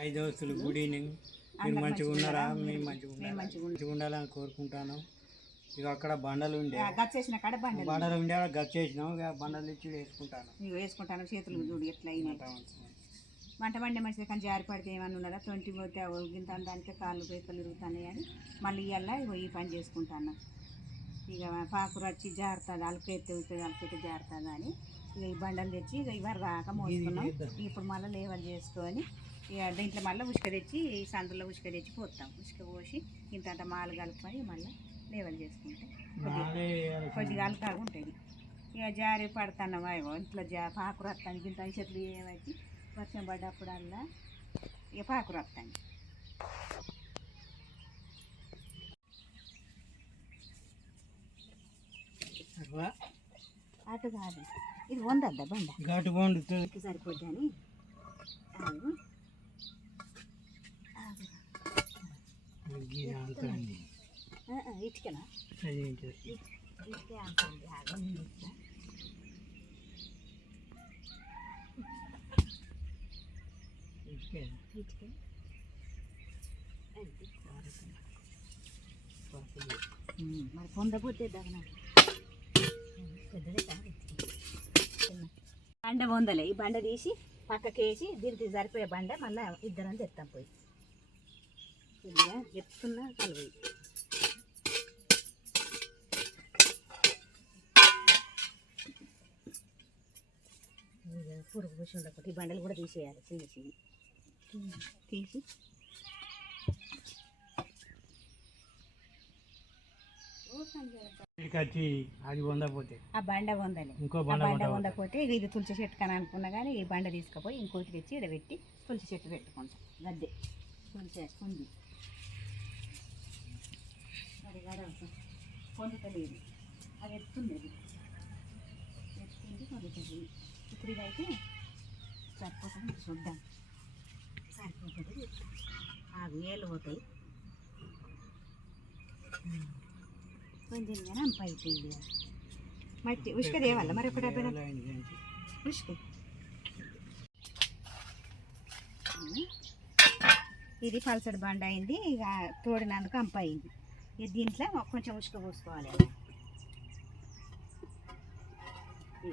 ఐదు దోస్తులు good evening. మీరు మంచిగా ఉన్నారా? మేము మంచిగా ఉండాలని కోరుకుంటాను. ఇక అక్కడ బండలు ఉండే గచ్చేసిన కాడ బండలు ఉండే గచ్చేసినాం. ఇక బండలు ఇచ్చి వేసుకుంటాను. చేతులు చూడు ఎట్లా అయినాయి. మంట బండి మంచిది కానీ జారి పడితే ఏమన్నా ఉన్నదా? 20 పోతే గింత దానికే కాళ్ళు పేకలు తిరుగుతున్నాయి అని మళ్ళీ ఇవాళ ఈ పని చేసుకుంటాను. ఇక పాకురు వచ్చి జారుతుంది, అలుకైతే అలుకైతే జారుతుంది అని ఇక ఈ బండలు తెచ్చి ఇక ఇవరు దాకా మోసుకున్నాం. ఇప్పుడు మళ్ళీ లేవలు చేసుకొని ఇక దీంట్లో మళ్ళీ ఉసుక తెచ్చి ఈ సందులో ఉసుక తెచ్చి పోతాం. ఉసుక పోసి ఇంత మాలు కలుపుకొని మళ్ళీ లేవలు చేసుకుంటే కొద్దిగా అలకాగా ఉంటుంది. ఇక జారి పడుతున్నాం. అయ్యో ఇంట్లో పాకురు వస్తాను. ఇంత చెట్లు ఏమైతే వర్షం పడ్డప్పుడల్లా ఇక పాకురు వస్తాను. అటు కాదు, ఇది వందద్దా బండ ఘాటు వండుతుంది సరిపోద్ది అని ఇటుకనా ఇటుకే అంటుంది. ఇటుకే మరి పొందపోతే బండ వందలే. ఈ బండ తీసి పక్కకేసి దీనికి సరిపోయే బండ మళ్ళీ ఇద్దరం తెస్తాం. పోయి ఇదిగా చెప్తున్నా కలువ పురుగు పూసి ఉండకపోతే ఈ బండలు కూడా తీసేయాలి. తీసి అది వందపోతే ఆ బండ వందలే. ఇంకో బండ వందపోతే ఇది తులసి చెట్టు కానీ అనుకున్నా కానీ ఈ బండ తీసుకుపోయి ఇంకోటి తెచ్చి ఇక్కడ పెట్టి తులసి చెట్టు పెట్టుకుంటాం. గద్దె తులసి ఉంది అది పొందుతలేదు. అది ఎత్తుంది, ఎత్తుంది పొందుతుంది. ఇప్పుడు ఇదైతే సరిపోతుంది. చూద్దాం సరిపోతుంది. ఏళ్ళు పోతాయి కొంచెం కానీ అంప అయిపోయింది. మట్టి ఉసుక తేవాలా మరి ఒకటి ఉసుక. ఇది పల్సడి బండ అయింది. ఇక తోడినందుకు అంప అయింది. ఇక దీంట్లో కొంచెం ఉసుక పోసుకోవాలి.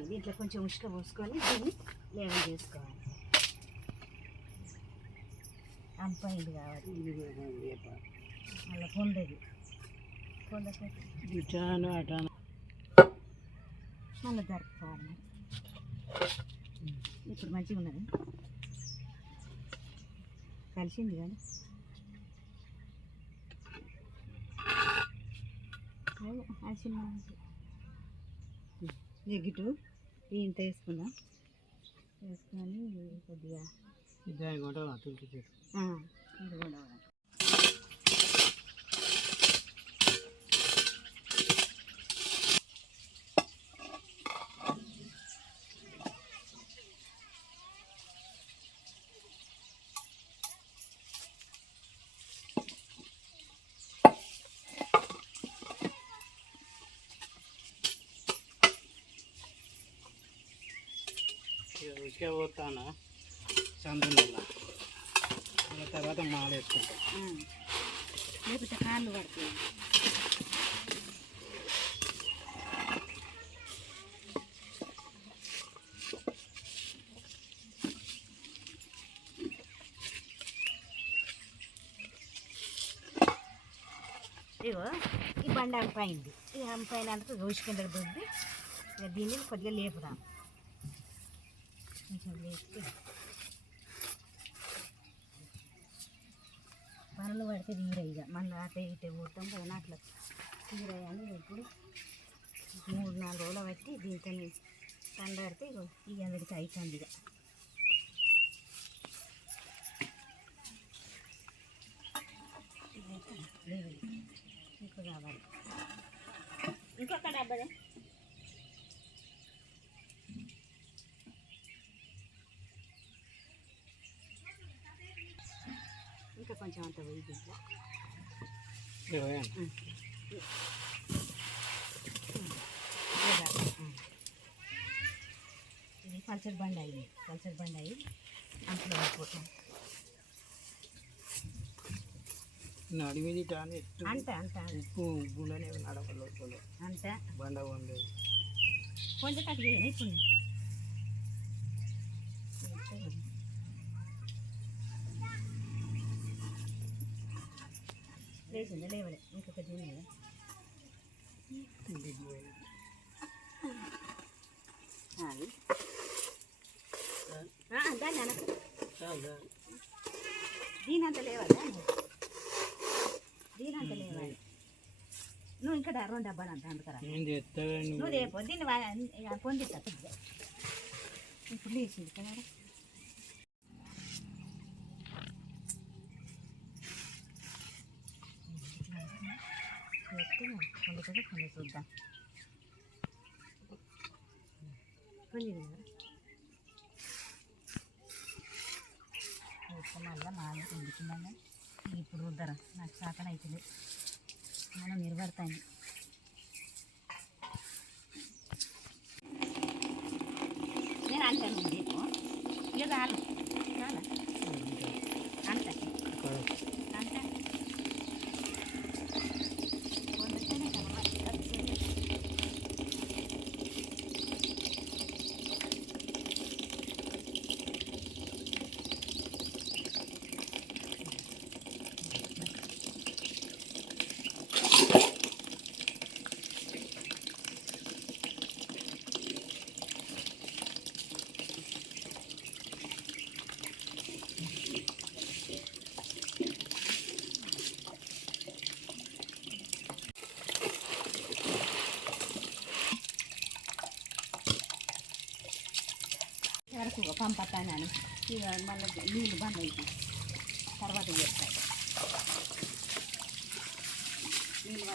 దీంట్లో కొంచెం ఉసుక పోసుకొని దీన్ని లేవల్ చేసుకోవాలి. అంప అయింది కాబట్టి మళ్ళీ పొందది మళ్ళీ జరుపుకోవాలి. ఇప్పుడు మంచిగా ఉన్నది, కలిసింది కానీ చిన్న ఎగ్గిటు ఇంత వేసుకుందాం. వేసుకొని కొద్దిగా ఇది కూడా ఉసుకే పోతాను సందులో. తర్వాత మాల వేసుకుంటాం. లేకపోతే కాళ్ళు పడుతుంది. ఇగో ఈ బండ అంపైంది. ఈ అంపైనందుకు రోజు కింద దొబ్బి ఇక దీన్ని కొద్దిగా లేపుదాం. కొంచెం లేపి పనులు పడితే తీరయ్యగా మళ్ళీ అటే ఇటే పోతాం కదా. అట్లా తీరయ్యాని ఇప్పుడు 3-4 రోజులు బట్టి దీంతో తండాడితే ఇక అందరికి అయిపోయింది. ఇక ఇంకా కావాలి. ఇంకొక డబ్బదే ఇంకా కొంచెం అంత పోయి దీంట్లో ఇది పల్సర్ బండి అయ్యి అంతలో అయిపోతాం. నడిమిది టాని ఎత్తు అంట అంట ఉప్పు గుండెనే నడవలో అంట బండ ఉండేది కొంచెం కట్ చేయను ఇప్పుడు లేచిందా లేవలే ఇంకొక తిన్నాయి దాన్ని అనకు దీనంత లేవదా దీనంత లేవాలి నువ్వు ఇంకా 2 డబ్బాలు అంత అందుకరా నువ్వు రేపు దీన్ని పొందిస్తా ఇప్పుడు లేచింది కదా పొందుతుందో పొంది చూద్దాం పొందింది కదా మళ్ళీ మాది పొందుతున్నాను ఇప్పుడు వద్దరా నాకు శాతం అవుతుంది మనం నిలబడతాను నేను అంటాను నీకు ఇక చాలు చాలా అంట అంట పొందుతూనే కదా వరకు పంపతానని ఇక మళ్ళీ నీళ్ళు బంద్ అవుతాయి తర్వాత చేస్తాయి నీళ్ళు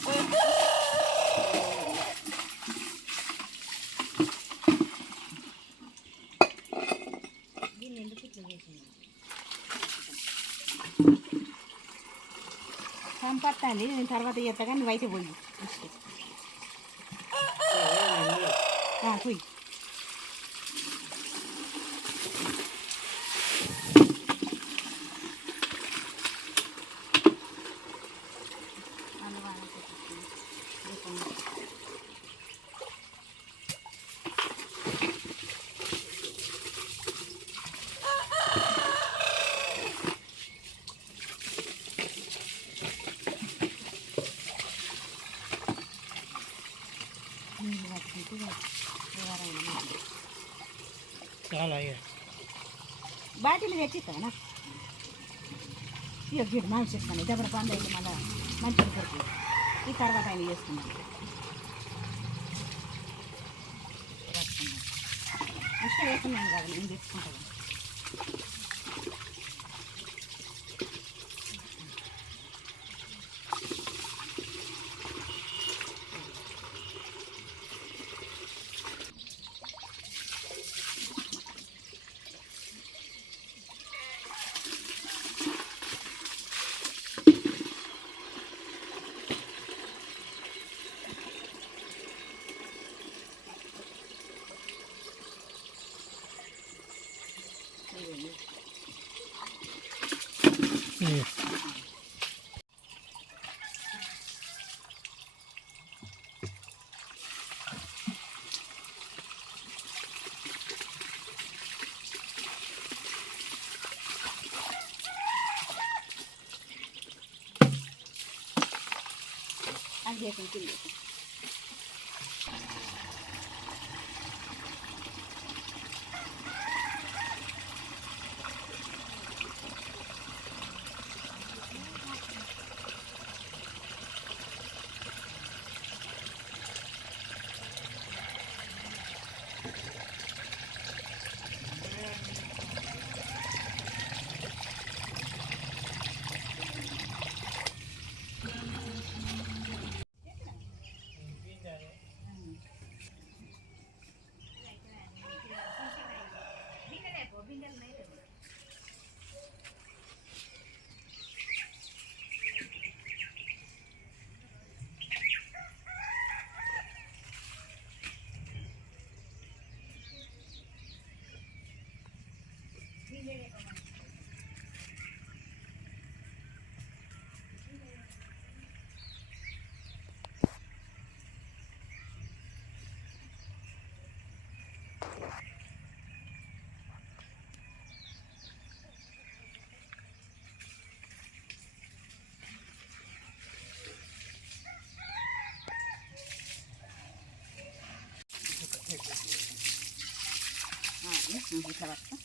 దీన్ని ఎందుకు ఇట్లా చేసింది పంపత్తాండి నేను తర్వాత చేస్తా కానీ నువ్వైతే పోయి పోయి చాలా బాటిల్ తెచ్చిస్తానా ఇక గిడు మనిషి ఇస్తాను దెబ్బ పండు అయితే మళ్ళీ మంచిగా దొరుకుతుంది ఈ తర్వాత ఆయన చేసుకున్నాను ఇష్టం వేస్తున్నాను కదా నేను తెచ్చుకుంటాను అది చేసి ఇట్లా పట్టుకో.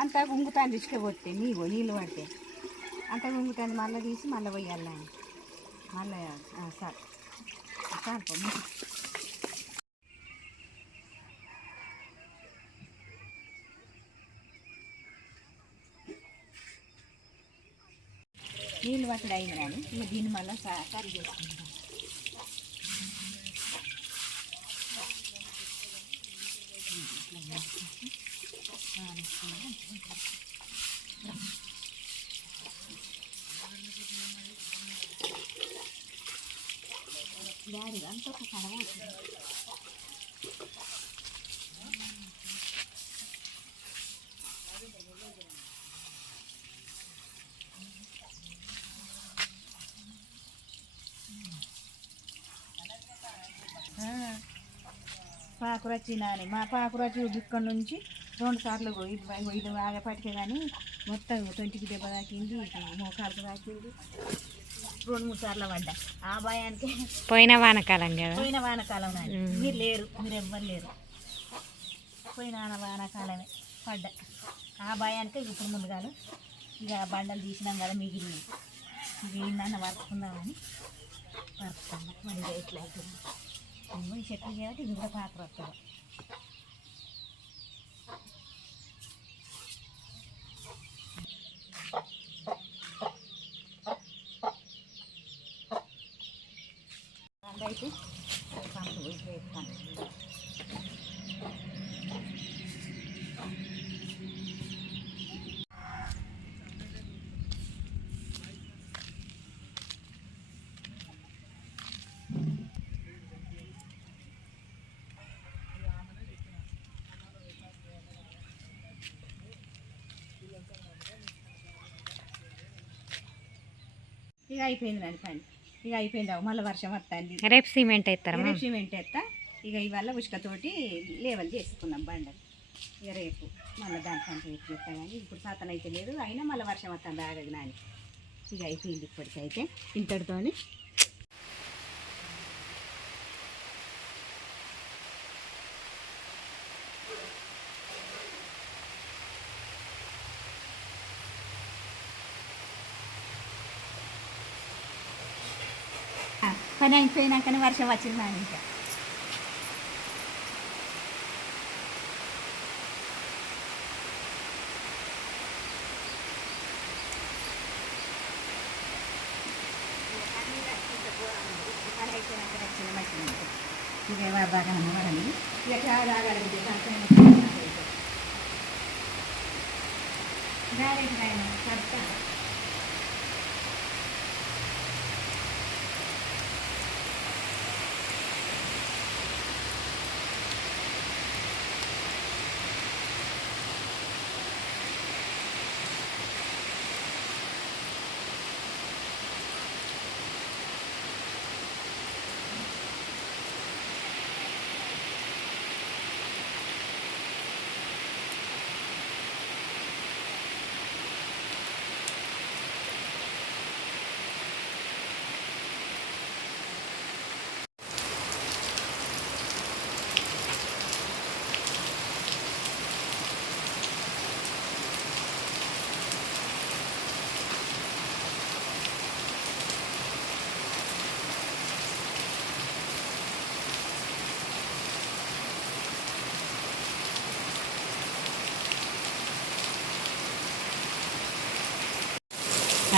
అంతా గుంగుతాను ఇసుకపోతే నీళ్ళు పడితే అంతా గుంగుతాను, మళ్ళీ తీసి మళ్ళీ పోయాలి మళ్ళీ సార్ సార్ నీళ్ళు పట్టడం అయింది కానీ ఇక దీన్ని మళ్ళీ కర్రీ చేసుకుంటాం. డాడీ అంతా ఒక కడవ వచ్చింది. పాకురచ్చినాని మా పాకురచ్చి ఇక్కడ నుంచి 2 సార్లు ఇది బాగా పట్టికే కానీ మొత్తం 20కి దెబ్బ తాకింది, మోకాలకు తాకింది, 2-3 సార్లు పడ్డా. ఆ భయానికి పోయిన వానకాలం కదా, పోయిన వానకాలం నాని మీరు లేరు, మీరు ఎవ్వరు లేరు, పోయిన వానకాలమే పడ్డా. ఆ భయానికి ఇప్పుడు ముందుగాలు ఇక బండలు తీసినాం కదా మిగిలినవి, ఇక ఏందన్న వరుకుందామని వరుకుతాము. మళ్ళీ ఎట్లా అవుతుంది ఈ చెట్లు కాబట్టి ఇది కూడా పాకరు వస్తుంది. అయితే పంపు పోయి వేస్తాను. ఇక అయిపోయింది నన్ను పని, ఇక అయిపోయింది. మళ్ళీ వర్షం వస్తుంది, రేపు సిమెంట్ వేస్తారా? రేపు సిమెంట్ వేస్తా. ఇక ఇవాళ ఉసుకతోటి లేవల్ చేసుకున్నాం బండలు. ఇక రేపు మళ్ళీ దానికంటే ఎక్కువ చేస్తాం కానీ ఇప్పుడు సాతన అయితే లేదు, అయినా మళ్ళీ వర్షం వస్తుంది ఆగదు నాని. ఇక అయిపోయింది ఇప్పటికైతే ఇంతటితోని. పని అయిపోయినాకనే వర్షం వచ్చింది నాని. ఇంకా పని అయిపోయినాక వచ్చిన మంచిగా ఇక ఎవరు బాగా వరని ఇక చాలా తాగాలి డైరెక్ట్ ఆయన చెప్తాను.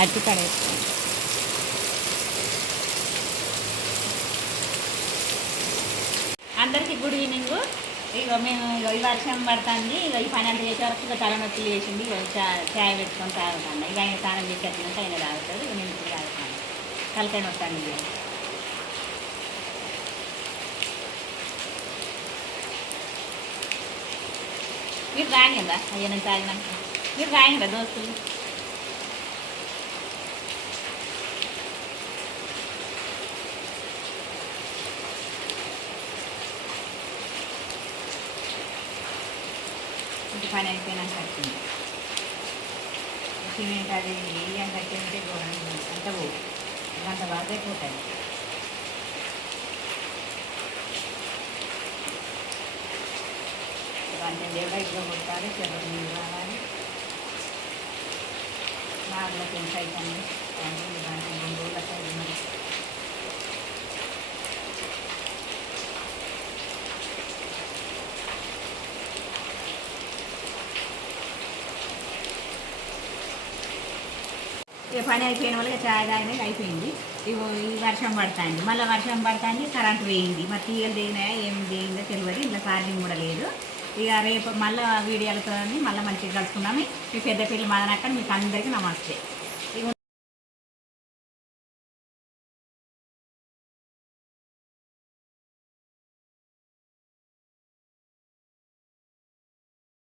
అరటికాడ అందరికీ గుడ్ ఈవినింగ్. ఇక మేము ఈ వర్షం పడుతుంది, ఇక ఈ పని అంతా చేసే వరకు ఇక తలనొప్పులు చేసింది. ఇక చాయ్ పెట్టుకొని తాగుతాను. ఇక ఆయన స్నానం చేసి వచ్చినాక ఆయన తాగుతాడు, నేను ఇప్పుడు తాగుతాను. తలకాయ నొస్తాను. ఇక మీరు తాగిందా? అయ్యా నేను తాగినాక మీరు తాగిందా దోస్తులు? ఇంటి పని అయిపోయినాక వచ్చింది. సిమెంట్ అది బియ్యం కట్టింటే ఘోరంగా అంత పోవు అంత వరద అయిపోతాయి. ఇవన్నీ దేవుడా ఇల్లు కొట్టాలి, చెరువు నీళ్ళు రావాలి, నాలుగు ఎంత అవుతాయి దానికి 2 రోజులు అవుతుంది మరి. ఇక పని అయిపోయిన వాళ్ళకి చాయ్ తాగినాక అయిపోయింది. ఇగో ఈ వర్షం పడుతుంది, మళ్ళీ వర్షం పడుతుంది, కరెంట్ వేయింది, మరి తీగలు దిగినాయా ఏం దిగిందో తెలియదు, ఇంట్లో ఛార్జింగ్ కూడా లేదు. ఇక రేపు మళ్ళీ వీడియోలతో మళ్ళీ మంచిగా కలుసుకున్నాము. మీ పెద్ద పిల్లలు మాదనక్క మీకు అందరికీ నమస్తే.